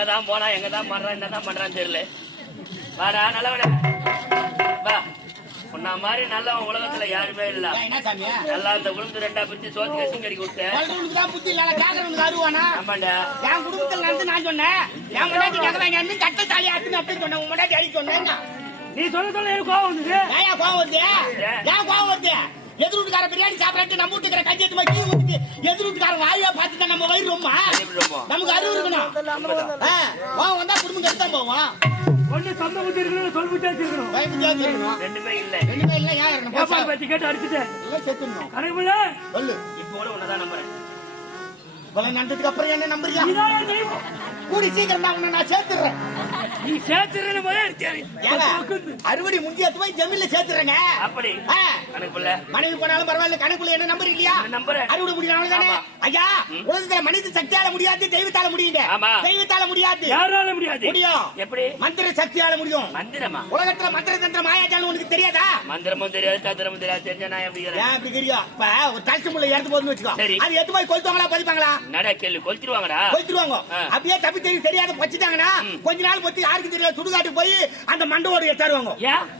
எங்கதான் போனா எங்கதான் பண்றான் என்னதான் பண்றான்னு தெரியல. வாடா நல்லவன வா. உன்ன மாதிரி நல்லவன் உலகத்துல யாருமே இல்ல. நல்லா அந்த குடும்பத்தை ரெண்டா பிரிச்சு சோத்து கசிங்க அடிக்க விட்டேன். ஆமாண்டா என் குடும்பத்துல நடந்து நான் சொன்னேன். என் முன்னாடி கேட்கறாங்க கட்ட தாலி ஆட்டுன்னு சொன்னேன். உன் முன்னாடி அடி சொன்னேன். நீ சொல்ல எனக்கு கோவம் வந்தது. ஏன் கோவம் வருது? ஏன் கோவம் வருது? எதிர் வீட்டுக்கார பிரியாணி சாப்பிட்டு நம்ம வீட்டுக்கிற கஞ்சி எடுத்து கீழே ஊத்திட்டு எதிர் வீட்டுக்கார வாயா பார்த்துட்டா நம்ம வயிறு ரொம்ப நமக்கு அறிவு இருக்கணும். கோவம் வந்தா குடும்பம் கெடுத்தான் போவோம். ஒண்ணு சொந்த புத்தி இருக்கணும், சொல் புத்தி இருக்கணும். வயிறு புத்தி இருக்கணும். ரெண்டுமே இல்ல. ரெண்டுமே இல்ல. ஏன் இருக்கணும்? பாப்பா பத்தி கேட்டு அடிச்சிட்டேன். இல்ல செத்துறணும். கணக்குல சொல்லு. இப்போ கூட உன்னதான் நம்புறேன். பல நன்றதுக்கு அப்புறம் என்ன நம்புறியா? கூடி சீக்கிரம் தான் உன்னை நான் சேர்த்துறேன். நீ சேர்த்துறேன்னு போதே அறுவடை முங்கியத்து போய் ஜமீன்ல சேர்த்துறேங்க. அப்படி கணக்குல மனைவி போனாலும் பரவாயில்ல. கணக்குல என்ன நம்பர் இல்லையா? நம்புறேன். அறுவடை முடியணும் தானே ஐயா. உலகத்துல மனித சக்தியால முடியாது, தெய்வத்தால முடியுங்க. தெய்வத்தால முடியாது, யாரால முடியாது. முடியும். எப்படி? மந்திர சக்தியால முடியும். மந்திரமா? உலகத்துல மந்திர தந்திர மாயாஜாலம் உனக்கு தெரியாதா? மந்திரமும் தெரியாது, தந்திரமும் தெரியாது. தெரிஞ்சா நான் எப்படி ஏன் அப்படி தெரியும்? இப்ப ஒரு கஷ்டம் முள்ள இறந்து போதுன்னு வச்சுக்கோ. அது எட்டு போய் கொளுத்துவாங்களா பதிப்பாங்களா? நட கேள்வி கொளுத்திடுவாங்கடா. கொளுத்திடுவாங்க. அப்படியே தப்பி தெரியாத பச்சுட்டாங்கன்னா கொஞ்ச நாள் பத்தி யாருக்கு தெரியல சுடுகாட்டு போய் அந்த மண்டவோடு எடுத்தாருவாங்க.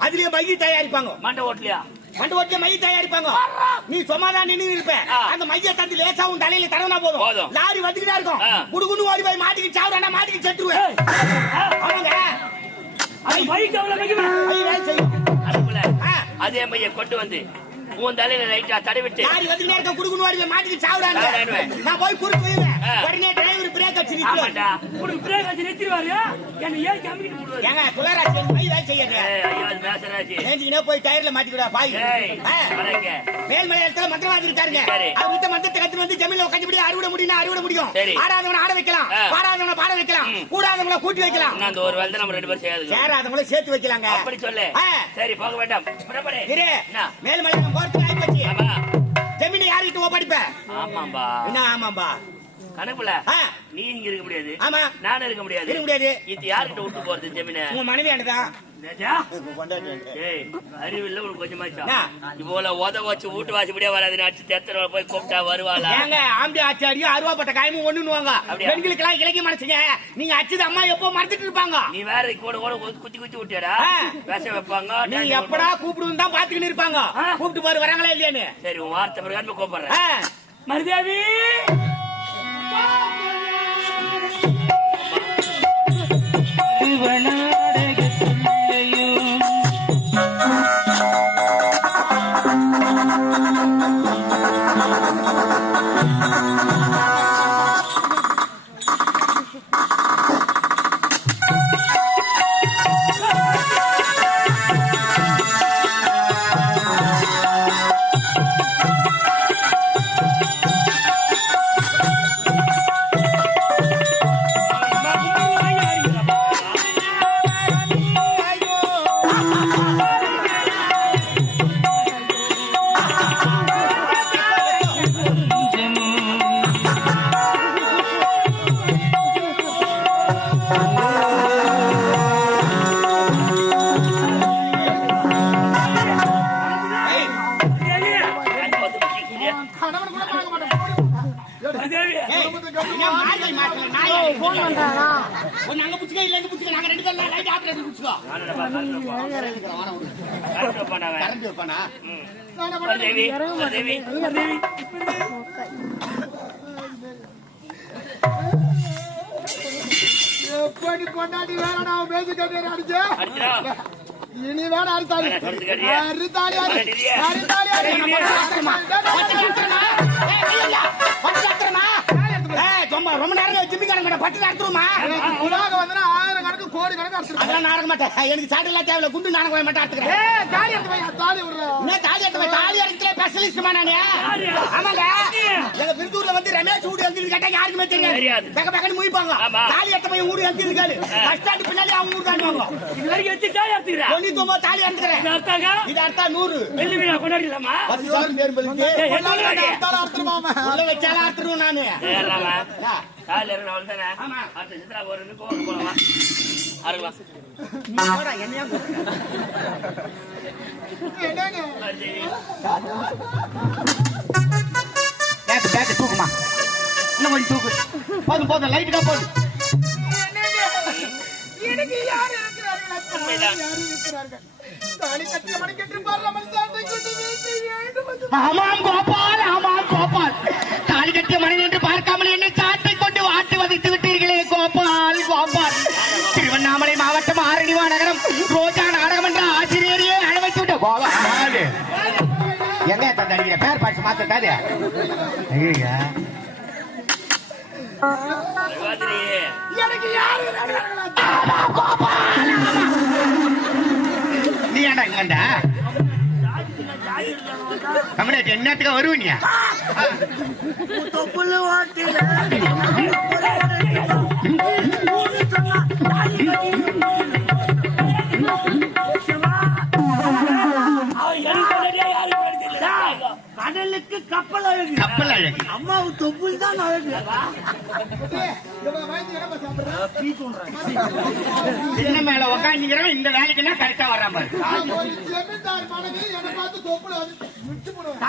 அதுலயே மைய தயாரிப்பாங்க. மண்டை ஓட்டலையா? மண்டை ஓட்டில மைய தயாரிப்பாங்க. நீ சும்மாதான் நின்று இருப்ப. அந்த மைய தந்து லேசா உன் தலையில தடவினா போதும். லாரி வந்துகிட்டா இருக்கும். குடுகுன்னு ஓடி போய் மாட்டிக்கு சாவுறானா மாட்டிக்கு செத்துருவேன். ஆமாங்க. அதே மைய கொண்டு வந்து உன் தலையில லைட்டா தடவிட்டு லாரி வந்துகிட்டே இருக்க குடுகுன்னு ஓடி போய் மாட்டிக்கு சாவுறாங்க. நான் போய் குறுக்கு போயிருவேன். உடனே டிரைவர் பிரேக் அடிச்சு நிறுத்துவாங்க. உனக்கு பிரேக் அடிச்சு நிறுத்திடுவாரு. என்ன ஏன் கம்மிட்டு போடுவாரு? ஏங்க துளராசி மை வேலை செய்யறது. ஐயோ அது மேசராசி. ஏஞ்சினே போய் டயர்ல மாட்டிடுடா பாய். மேல்மலையத்துல மந்திரவாதி இருக்காருங்க. அவர்கிட்ட மந்திரத்தை கத்து வந்து ஜமீன்ல உட்காந்து அறுவடை முடியும் அறுவடை முடியும். ஆடாதவனை ஆட வைக்கலாம், பாடாதவனை பாட வைக்கலாம், கூடாதவங்களை கூட்டி வைக்கலாம். அந்த ஒரு வேலை நம்ம ரெண்டு பேரும் செய்யாது. சேராதவங்களை சேர்த்து வைக்கலாங்க. அப்படி சொல்லு. சரி போக வேண்டாம். மேல்மலையம் போறதுக்கு ஆகி போச்சு. ஜமீன் யாருக்கிட்ட ஒப்படைப்ப? ஆமாம்பா. என்ன ஆமாம்பா? கணக்குல நீ இங்க இருக்க முடியாது. ஆமா நானும் இருக்க முடியாது. இருக்க முடியாது. இது யாருக்கிட்ட விட்டு போறது ஜமீன? உங்க மனைவியானதான். அறிவில்ல உனக்கு கொஞ்சமாச்சா? இவ்வளவு உத வச்சு வீட்டு வாசிப்படியா வராது. அடிச்சு தேர்தல போய் கூப்பிட்டா வருவாளா? ஏங்க ஆம்பி ஆச்சாரியும் அருவாப்பட்ட காயமும் ஒண்ணுவாங்க. பெண்களுக்கு எல்லாம் இலக்கிய மனசுங்க. நீங்க அச்சது அம்மா எப்போ மறந்துட்டு இருப்பாங்க. நீ வேற கூட கூட குத்தி குத்தி விட்டியாடா? பேச வைப்பாங்க. நீ எப்படா கூப்பிடுன்னு தான் பாத்துக்கிட்டு இருப்பாங்க. கூப்பிட்டு பாரு வராங்களா இல்லையான்னு. சரி உன் வார்த்தை பிரகாரம் கூப்பிடுறேன். மருதேவி கொண்டாடி வேற பேசி கட்டி அடிச்ச இனி வேற அறுத்தாடி ரொம்ப நேரம் ஜிம்மி கணக்கு பட்டு நடத்துருமா? வந்து 1000 கணக்கு கோடி கணக்கு அடிச்சிருக்கேன். அதெல்லாம் நாடக மாட்டேன். எனக்கு சாட்டு எல்லாம் தேவையில்ல. குண்டு நாடகம் மட்டும் எடுத்துக்கிறேன். தாலி எடுத்து தாலி விடுறேன். தாலி எடுத்து தாலி எடுத்துல ஸ்பெஷலிஸ்ட்மா நானே. ஆமாங்க. எங்க பிரித்தூர்ல வந்து ரமேஷ் வீடு எங்க கேட்டா யாருக்குமே தெரியாது. பக்க பக்கன்னு முழிப்பாங்க. தாலி எடுத்த போய் ஊரு எங்க இருக்காரு? பஸ் ஸ்டாண்ட் பின்னாடி அவங்க ஊர் காட்டுவாங்க. இது வரைக்கும் எத்தி தாலி எடுத்துக்கிறேன். 99 தாலி எடுத்துக்கிறேன். இது அடுத்தா 100 வெள்ளி மீனா கொண்டாடிடலாமா? 10 சார் பேர் பலிக்கு அறுத்துருமாமா. உள்ள வச்சாலும் அறுத்துருவோம் நானு. காலையில இருந்து அவள்தானே. அடுத்த சித்ரா போறேன்னு கோவில் போலவா அருகலாம். என்னையா தூக்குமா இன்னும் கொஞ்சம் தூக்கு. போதும் போதும் லைட்டுக்கா போதும். எனக்கு யார் இருக்கிறார்கள்? உண்மைதான். யார் இருக்கிறார்கள்? தாலி கட்டிய மணிக்கென்று பார்லமென்ட் சாட்டை கொண்டு வீசி வேண்டும். ஆமாம் கோபால், ஆமாம் கோபால். தாலி கட்டிய மனிதன் என்று பார்க்காமல் என்னை சாட்டை கொண்டு வாட்டி வதைத்து விட்டீர்களே கோபால், கோபால். திருவண்ணாமலை மாவட்டம் ஆரணி மாநகரம் ரோஜா நாடகம் என்ற ஆசிரியரையே அழைத்து விட்ட கோபால். எங்க தந்தடிக்கிற பேர் பாட்டு மாத்தாது. எனக்கு யார் இருக்கிறார்கள்? நீ ஏன்டா இங்கண்ட தமிழ் என்னத்துக்கு வருவீங்க? கடலுக்கு கப்பல் அழகு, கப்பல் அழகு. அம்மாவு தொப்புள் தான் அழகு. சின்ன மேல உக்காந்துக்கிறவன் இந்த வேலைக்குன்னா கரெக்டா வர்றான் பாரு. ஒரு ஜமீன்தார் மனைவி என்னை பார்த்து தொப்புல விட்டு போடுவாங்க.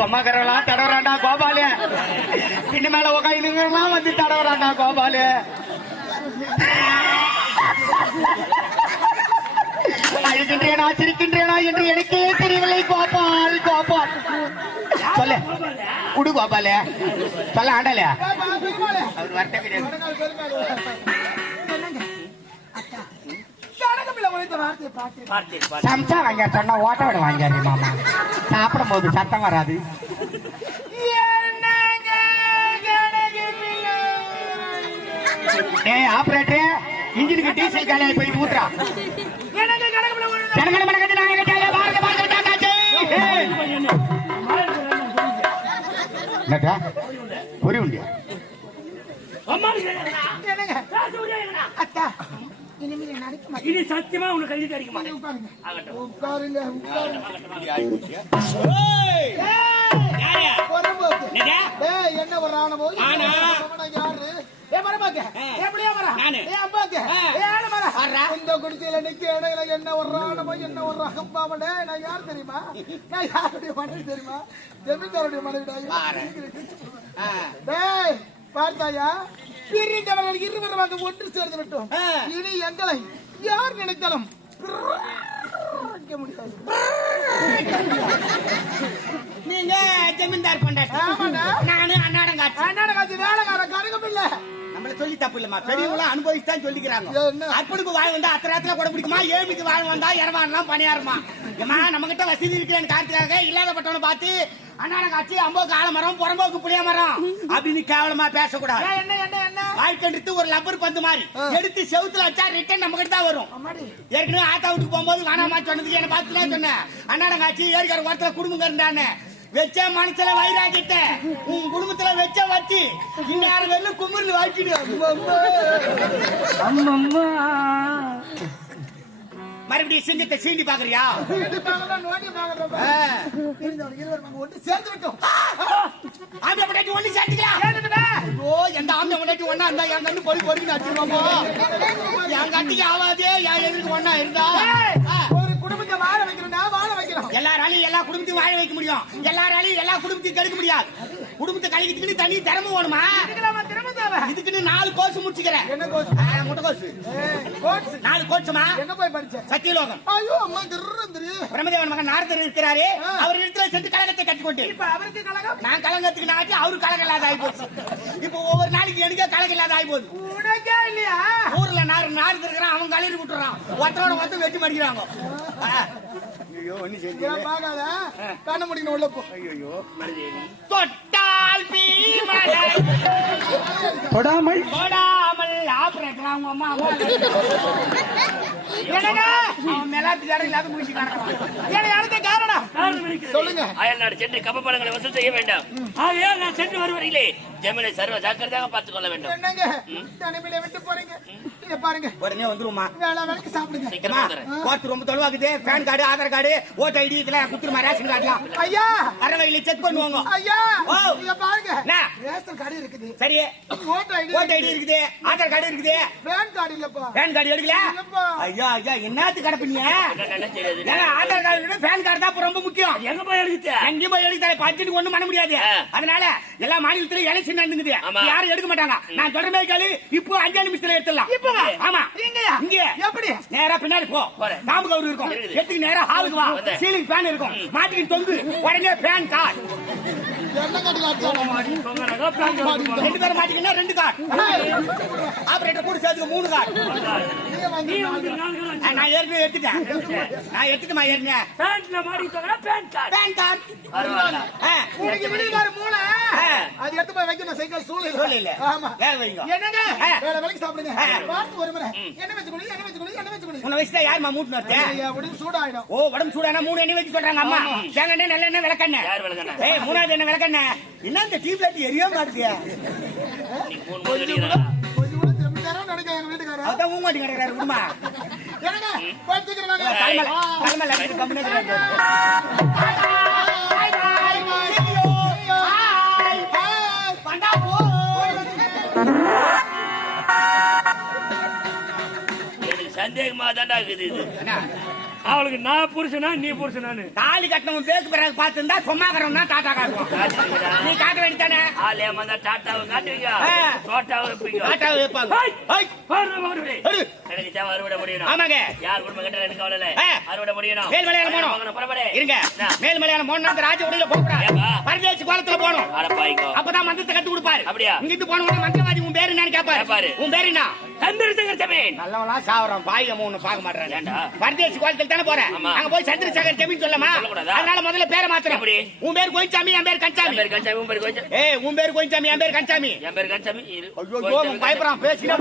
சொம்மாக்கறவளா தடவராண்டா கோபாலு. சின்ன மேல உக்காந்துங்கிறவன் வந்து தடவராண்டா கோபாலு. அழுகின்றேனா சிரிக்கின்றேனா என்று எனக்கே தெரியவில்லை கோபால், கோபால். சொல்லு குடு கோபாலு, சொல்ல ஆண்டல அவர் வரட்ட கிடையாது. சம்சா வாங்க சொன்னா ஓட்ட விட வாங்காரு மாமா. சாப்பிடும் போது சத்தம் வராது. ஏய் ஆபரேட்டர், இன்ஜினுக்கு டீசல் காலியாகி போயிட்டு ஊத்துறா. ஜனகண மனகதி நாயக ஜெய பாரத மாதா ஜெய. என்னடா பொரி உண்டியா? அத்தா இனிமே நினைக்க மாட்டேன். இனி சத்தியமா உனக்கு கைது கிடைக்க மாட்டேன். உட்காருங்க, என்ன ஒரு ஆணவோ யாரு? இந்த குடிசையில நிக்க இடையில என்ன ஒரு ஆணவோ என்ன ஒரு அகம்பாவனே. நான் யார் தெரியுமா? நான் யாருடைய மனைவி தெரியுமா? ஜமீன்தாருடைய மனைவிடா. பார்த்தாயா, பிரிந்தவர்கள் இருவரும் ஒன்று சேர்ந்து விட்டோம். இனி எங்களை யார் நினைத்தாலும் முடியாது. நீங்க ஜமீன்தார் கொண்டாட்டி, நானு அண்ணாடங்காட்சி வேலைக்காரன் கருகம் இல்ல. நம்மள சொல்லி தப்பு இல்லம்மா. பெரியவங்கள அனுபவிச்சுதான் சொல்லிக்கிறாங்க. அற்பனுக்கு வாழ் வந்தா அத்திரத்துல கூட பிடிக்குமா, ஏமிக்கு வாழ் வந்தா இரவானலாம் பணியாருமா. ஏமா நம்ம கிட்ட வசதி இருக்கிறேன்னு காட்டுக்காக இல்லாதப்பட்டவனை பார்த்து அண்ணாடங்காட்சி அம்போக்கு ஆலமரம் புறம்போக்கு புளிய மரம் அப்படின்னு கேவலமா பேசக்கூடாது. வாழ்க்கை ஒரு லப்பர் பந்து மாதிரி எடுத்து செவுத்துல வச்சா ரிட்டர்ன் நம்ம கிட்ட தான் வரும். ஏற்கனவே ஆத்தா வீட்டுக்கு போகும்போது வேணாமா சொன்னதுக்கு என்ன பார்த்துலாம் சொன்னேன். அண்ணாடங்காட்சி ஏற்கனவே ஒருத்தர குடும்பம் இருந்தானே வெச்ச மனசுல வைராக்கிட்ட உன் குடும்பத்துல வெச்ச வச்சு இன்னாரு வெள்ள குமுறில் வாக்கிடு. மறுபடியும் சிங்கத்தை சீண்டி பாக்குறியா? ஒன்று சேர்ந்து விட்டோம். ஆம்பளை பொண்டாட்டி ஒண்ணு சேர்த்துக்கலாம். ஓ எந்த ஆம்பளை பொண்டாட்டி ஒண்ணா இருந்தா என் கண்ணு பொறி பொறின்னு அடிச்சுருவாமா. என் கட்டிக்கு ஆவாதே என் எதிர்க்கு ஒண்ணா இருந்தா. ஒரு குடும்பத்தை வாழ வைக்கணும்னா வாழ வைக்கலாம். எல்லாராலையும் எல்லா குடும்பத்தையும் வாழ வைக்க முடியும். எல்லாராலையும் எல்லா குடும்பத்தையும் கெடுக்க முடியாது. குடும்பத்தை கழிக்கிறதுக்குன்னு தனி திறமை வேணுமா? இதுக்குன்னு 4 கோர்ஸ் முடிச்சுக்கிறேன். என்ன கோர்ஸ்? முட்டை கோர்ஸ். கோர்ஸ் 4 கோர்ஸ்மா. எங்க போய் படிச்ச? சத்தியலோகம். ஐயோ அம்மா கிருந்தரி. பிரம்மதேவன் மகன் நாரதர் இருக்கிறாரே, அவர் இடத்துல சென்று கலகத்தை கட்டிக்கொண்டு இப்ப அவருக்கு கலகம். நான் கலங்கத்துக்கு நாட்டி அவரு கலகம் இல்லாத ஆகி போச்சு. இப்போ ஒவ்வொரு நாளைக்கு எனக்கே கலகம் இல்லாத ஆகி போகுது. உனக்கே இல்லையா? ஊர்ல நாரதர் இருக்கிறான், அவன் கலரி விட்டுறான். ஒருத்தரோட ஒருத்தர் வெட்டி மடிக்கிறாங்க. ஐயோ ஒண்ணு செஞ்சு பாக்காத கண்ண முடிக்கணும் உள்ள போ. ஐயோ தொட்டால் பீமலை தொடாமல் ஆபரேட்டர் அவங்க அம்மா அவன் மேலாத்து ஜாடம் இல்லாத முடிச்சு காரணம் அடுத்த காரணம் சொல்லுங்க. அயல்நாடு சென்று கப்பப்படங்களை வசூல் செய்ய வேண்டாம். ஆகையால் நான் சென்று வருவதிலே ஜமீனை சர்வ ஜாக்கிரதையாக பார்த்துக் கொள்ள வேண்டும். என்னங்க தனிமையில விட்டு போறீங்க? இங்க பாருங்க உடனே வந்துருமா. வேலைக்கு சாப்பிடுங்க. சீக்கிரமா வந்துடுறேன். கோர்ட் ரொம்ப தொலைவாக்குது. பேன் கார்டு, ஆதார் கார்டு, ஓட்டு ஐடி இதெல்லாம் குத்துருமா. ரேஷன் கார்டுலாம் ஐயா அறவையில செக் பண்ணுவாங்க. ஐயா இங்க பாருங்க. என்ன? ரேஷன் ரேஷன் கார்டு இருக்குது, சரி, ஓட்டர் ஐடி ஓட்டர் ஐடி இருக்குது, ஆதார் கார்டு இருக்குது, பேன் கார்டு இல்லப்பா. பேன் கார்டு எடுக்கல. இல்லப்பா. ஐயா ஐயா என்னத்துக்கு கடப்பீங்க? என்ன தெரியாது ஏங்க, ஆதார் கார்டு விட பேன் கார்டு தான் இப்ப ரொம்ப முக்கியம். எங்க போய் எடுத்து எங்கேயும் போய் எடுக்க பட்ஜெட்டுக்கு ஒண்ணும் பண்ண முடியாது. அதனால எல்லா மாநிலத்திலும் எலெக்ஷன் நடந்துக்குது, யாரும் எடுக்க மாட்டாங்க. நான் சொல்ற மாதிரி கேளு, இப்போ 5 நிமிஷத்துல எடுத்துடலாம். ஆமா, இங்க எப்படி? நேரா பின்னாடி போ, தாம்பு கவுரு இருக்கும், எடுத்துக்கு நேரா ஹாலுக்கு வா, சீலிங் ஃபேன் இருக்கும், மாட்டிக்கு தொங்கு, உடனே பேன் கார்டு. என்ன கார்டு அடிச்சானே? 2 பேரும் மாட்டிக்கினா 2 கார்டு, ஆபரேட்டர் கூட சேர்த்துக்க 3 கார்டு. நீங்க வந்து நான் ஏற்கனவே எடுத்துட்டேன், நான் எடுத்துட்டேன் ஏற்கனவே. பேண்ட்ல மாடி தோங்க பேண்ட் கார்டு பேன் கார்டு பரவாயில்ல. உனக்கு விடுகார மூளை. அது எடுத்து போய் வைக்கணும் சைக்கிள் சொல்லு இல்ல. ஆமா. வேக வைங்க. என்னங்க? வேற வேலைக்கு சாப்பிடுங்க. பார்த்து ஒரு முறை. என்ன வெச்சுக்கணும்? என்ன வெச்சுக்கணும்? என்ன வெச்சுக்கணும்? உன்னை வயசுல யாருமா மூட்டு வரது? ஐயா, உடம்பு சூடாயிடும். ஓ, உடம்பு சூடானா 3 எண்ணெய் வச்சு சொல்றாங்க அம்மா. தேங்காய் நல்லெண்ணெய் விளக்கெண்ணெய். யார் விளக்கண்ணா? ஏய், 3வது எண்ணெய் விளக்கெண்ணெய். என்ன இந்த டீ பிளேட் எரிய மாட்டேங்குது? நீ 3 மணி அடிக்கிறா. கொஞ்சம் கூட தெம்பிட்டாரா நடக்க எங்க வீட்டுக்காரர். அதான் ஊ மாட்டி கிடக்குறாரு குடுமா. என்னங்க? போய் சீக்கிரம் வாங்க. தலைமை லட்சம் கம்பெனி எனக்கு சந்தேகமா தான்டா இருக்குது இது. அவளுக்கு நான் புருஷனா நீ புருஷனானு தாலி கட்டணம் பேக்கு பிறகு பார்த்துருந்தா சும்மாக்கிறவன் தான் டாட்டா காட்டுவான். காட்டுவீங்களா? நீ காட்ட வேண்டித்தானே? ஆள் ஏமாந்தா டாட்டாவை காட்டுவீங்க, தோட்டாவை வைப்பீங்க. டாட்டாவை வைப்பாங்க. ஏய், பாரு மறுபடி எடு. எனக்கு தேவை அறுவடை முடியணும். ஆமாங்க. யார் குடும்பம் கட்டல எனக்கு கவலை இல்ல. அறுவடை முடியணும். மேல் மலையாளம் போகணும். புறப்படு. இருங்க, மேல் மலையாளம் போனா ராஜ உடையில போகக்கூடாது, ஏப்பா? பரதேசி கோலத்துல போகணும். அடப்பாய்க்கோ. அப்பதான் மந்திரத்தை கத்து கொடுப்பாரு. அப்படியா? இங்கிட்டு போன உடனே மந்திரவாதி உன் பேரு என்னன்னு கேட்பாரு. கேட்பாரு. உன் பேரு என்ன? சந்திரசேகர் ஜமீன். நல்லவனா சாவறான், பாய் அம்மா ஒண்ணு பார்க்க மாட்டாங்க. ஏண்டா? பரதேசி கோலத்துல தானே போறேன். ஆமா. அங்க போய் சந்திரசேகர் ஜமீன் சொல்லமா? சொல்லக்கூடாதா? அதனால முதல்ல பேரை மாத்துறேன். எப்படி? உன் பேர் கோயிச்சாமி, என் பேர் என் கஞ்சாமி. பேர் கஞ்சாமி, உன் பேர் கொஞ்சம். ஏய், உன் பேர் கோயிச்சாமி, என் பேர் கஞ்சாமி. என் பேர் கஞ்சாமி. ஐயோ, பயப்படுறான் பேசினா.